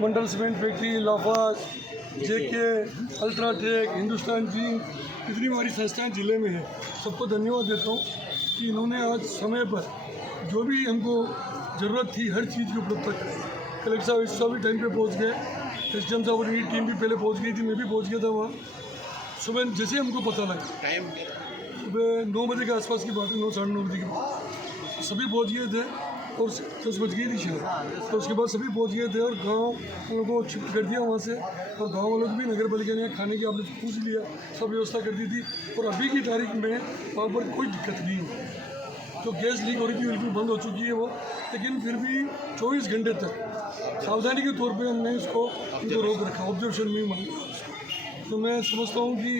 मंडल cement factory, लाफाज, जेके, UltraTech, Hindustan zinc, इतनी हमारी संस्थाएं ज़िले में है। सबको धन्यवाद देता हूँ कि इन्होंने आज समय पर जो भी हमको ज़रूरत थी हर चीज़ की उपलब्धता कराई। कलेक्टर साहब इस भी टाइम पे पहुँच गए, एसडीएम साहब और उनकी टीम भी पहले पहुँच गई थी, मैं भी पहुँच गया था वहाँ। सुबह जैसे हमको पता लगा, टाइम सुबह 9 बजे के आसपास की बात है, 9 साढ़े 9 बजे की बात, सभी पहुँच गए थे और 10 बज गई थी शायद। तो उसके बाद सभी पहुँच गए थे और गाँव उन लोगों को शिफ्ट कर दिया वहाँ से, और गाँव वालों को भी नगर पालिका ने खाने की आपने पूछ लिया, सब व्यवस्था कर दी थी। और अभी की तारीख में वहाँ पर कोई दिक्कत नहीं है। तो गैस लीक हो रही थी बिल्कुल बंद हो चुकी है वो, लेकिन फिर भी 24 घंटे तक सावधानी के तौर पे हमने इसको रोक रखा, ऑब्जर्वेशन में मान लिया। तो मैं समझता हूँ कि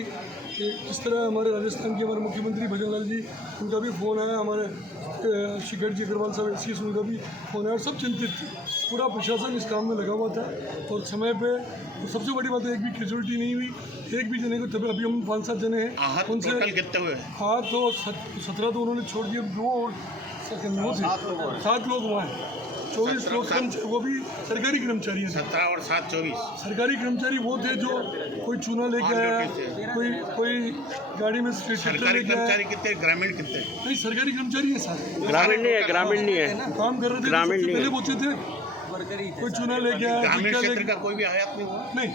इस तरह हमारे राजस्थान के हमारे मुख्यमंत्री भजन लाल जी, उनका भी फ़ोन आया, हमारे शिखर जी अग्रवाल साहब एसीएस, उनका भी फ़ोन आया, और सब चिंतित थे। पूरा प्रशासन इस काम में लगा हुआ था और समय पे। तो सबसे बड़ी बात है एक भी कैजुअलिटी नहीं हुई, एक भी जने को, तभी अभी हम 5-7 जने हैं उनसे कितने हुए? हाँ, तो 17 तो उन्होंने छोड़ दिए, 2 और 7 लोग वहाँ हैं। 24 लोग वो भी सरकारी कर्मचारी हैं। 17 और 7 24 सरकारी कर्मचारी वो थे जो कोई चूना लेके आया, कोई गाड़ी में सरकारी कर्मचारी कितने, ग्रामीण कितने? नहीं, सरकारी कर्मचारी है सारे, ग्रामीण नहीं है, काम कर रहे थे, पहले पहुंचे थे। कोई चूना लेके आया, ग्रामीण क्षेत्र का कोई भी आयात नहीं हुआ? नहीं,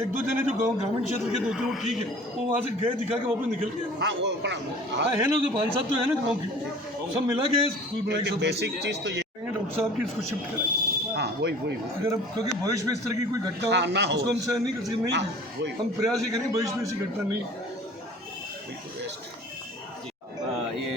1-2 जने जो ग्रामीण क्षेत्र के होते हैं वो ठीक है, वो वहाँ से गए दिखा के वापस निकल गए। हाँ, वो अपना है ना, तो 5-7 तो है ना गाँव की, सब मिला के कुल मिला के बेसिक चीज़ तो ये डॉक्टर साहब की इसको शिफ्ट करें। हाँ, वही अगर अब, क्योंकि भविष्य में इस तरह की कोई घटना ना हो, उसको हम सहन नहीं कर सकते। नहीं, हम प्रयास ही करें भविष्य में ऐसी घटना नहीं। ये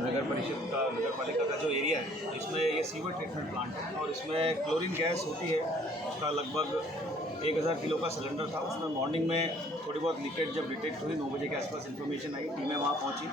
नगर परिषद का, नगर पालिका का जो एरिया है, इसमें ये सीवर ट्रीटमेंट प्लांट है और इसमें क्लोरीन गैस होती है। उसका लगभग 1000 किलो का सिलेंडर था। उसमें मॉर्निंग में थोड़ी बहुत लीकेज जब डिटेक्ट हुई, 9 बजे के आसपास इन्फॉर्मेशन आई, टीमें वहाँ पहुँची।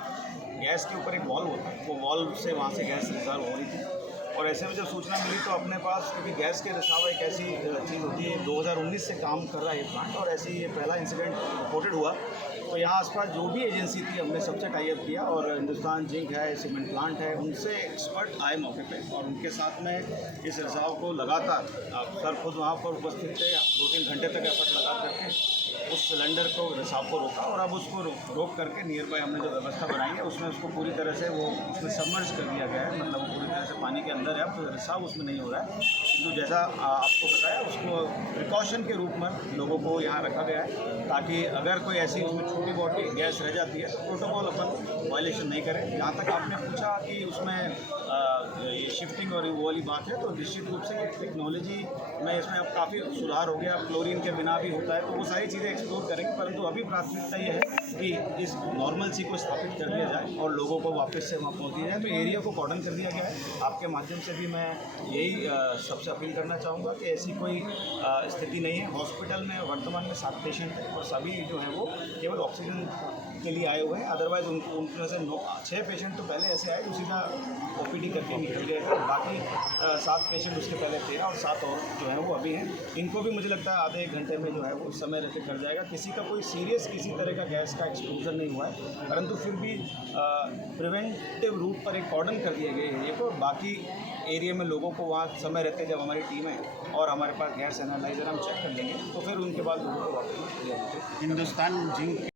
गैस के ऊपर एक वॉल्व होता है, वो वॉल्व से वहाँ से गैस रिजर्व हो रही थी। और ऐसे में जब सूचना मिली तो अपने पास, क्योंकि गैस के रिसाव एक ऐसी चीज़ होती है, 2019 से काम कर रहा है ये प्लांट, और ऐसे ही ये पहला इंसिडेंट रिपोर्टेड हुआ। तो यहाँ आसपास जो भी एजेंसी थी हमने सबसे टाई अप किया, और हिंदुस्तान जिंक है, सीमेंट प्लांट है, उनसे एक्सपर्ट आए मौके पे, और उनके साथ में इस रिसाव को लगातार, सर खुद वहाँ पर उपस्थित थे, 2-3 घंटे तक एफर्ट लगा करके उस सिलेंडर को, रिसाव को रोका। और अब उसको रोक करके नियर बाय हमने जो व्यवस्था बनाई है उसमें उसको पूरी तरह से वो उसमें सबमर्ज कर दिया गया है, मतलब पूरी तरह से पानी के अंदर है, अब तो रिसाव उसमें नहीं हो रहा है। तो जैसा आपको बताया, उसको प्रिकॉशन के रूप में लोगों को यहाँ रखा गया है, ताकि अगर कोई ऐसी उसमें छोटी मोटी गैस रह जाती है तो प्रोटोकॉल अपन वायलेशन नहीं करें। जहाँ तक आपने पूछा कि उसमें ये शिफ्टिंग और वो वाली बात है, तो निश्चित रूप से ये टेक्नोलॉजी में इसमें अब काफ़ी सुधार हो गया, क्लोरीन के बिना भी होता है, तो वो सारी चीज़ें एक्सप्लोर करेंगे। परंतु अभी प्राथमिकता ये है कि इस नॉर्मल को स्थापित कर दिया जाए और लोगों को वापस से वहाँ पहुँच दिया जाए। तो एरिया को कॉर्डन कर दिया गया है। आपके माध्यम से भी मैं यही सबसे अपील करना चाहूँगा कि ऐसी कोई स्थिति नहीं है। हॉस्पिटल में वर्तमान में 7 पेशेंट हैं और सभी जो हैं वो केवल ऑक्सीजन के लिए आए हुए हैं। अदरवाइज उनमें से 6 पेशेंट तो पहले ऐसे आए जो सीधा ओपीडी करके निकल गए थे। बाकी 7 पेशेंट उसके पहले थे और 7 और जो है वो अभी हैं। इनको भी मुझे लगता है आधे 1 घंटे में जो है वो समय रहते कर जाएगा। किसी का कोई सीरियस किसी तरह का गैस का एक्सपोजर नहीं हुआ है, परंतु फिर भी प्रिवेंटिव रूट पर एक कॉर्डन कर दिए गए एरिया को। बाकी एरिया में लोगों को वहाँ समय रहते जब हमारी टीम है और हमारे पास गैस एनालाइजर हम चेक कर लेंगे, तो फिर उनके बाद लोगों को वापस हिंदुस्तान जिंक